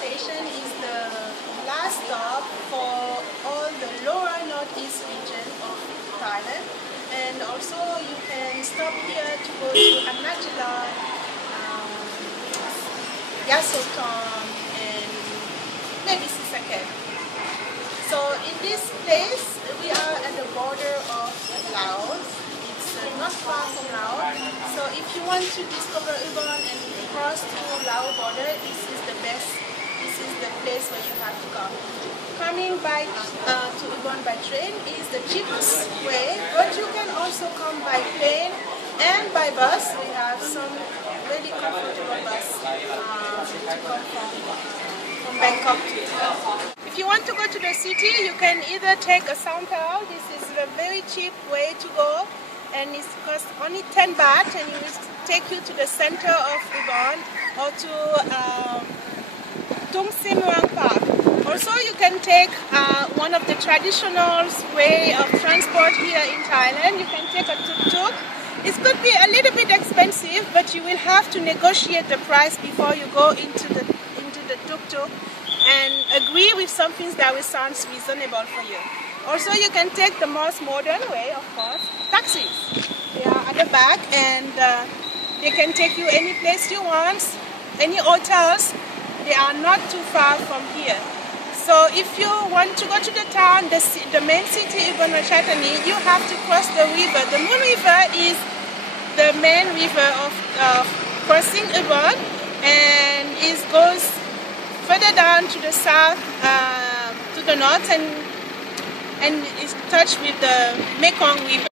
station is the last stop for all the lower northeast region of Thailand, and also you can stop here to go to Anachalan, Yasothon, and maybe Sisaket. So in this place we are at the border of Laos. It's not far from Laos. So if you want to discover Ubon and cross to Laos border, this is the best. This is the place where you have to come. Coming by to Ubon by train is the cheapest way, but you can also come by plane and by bus. We have some really comfortable bus to come from Bangkok to Ubon. If you want to go to the city, you can either take a Songkhla. This is a very cheap way to go, and it costs only 10 baht, and it will take you to the center of Ubon or to Tung Sim Luang Park. Also, you can take one of the traditional way of transport here in Thailand. You can take a tuk-tuk. It could be a little bit expensive, but you will have to negotiate the price before you go into the tuk-tuk and agree with some things that will sound reasonable for you. Also, you can take the most modern way, of course, taxis. They are at the back, and they can take you any place you want, any hotels. They are not too far from here. So if you want to go to the town, the main city, Ubon Ratchathani, you have to cross the river. The Moon River is the main river of crossing Ubon, and it goes further down to the south, to the north, and is touched with the Mekong River.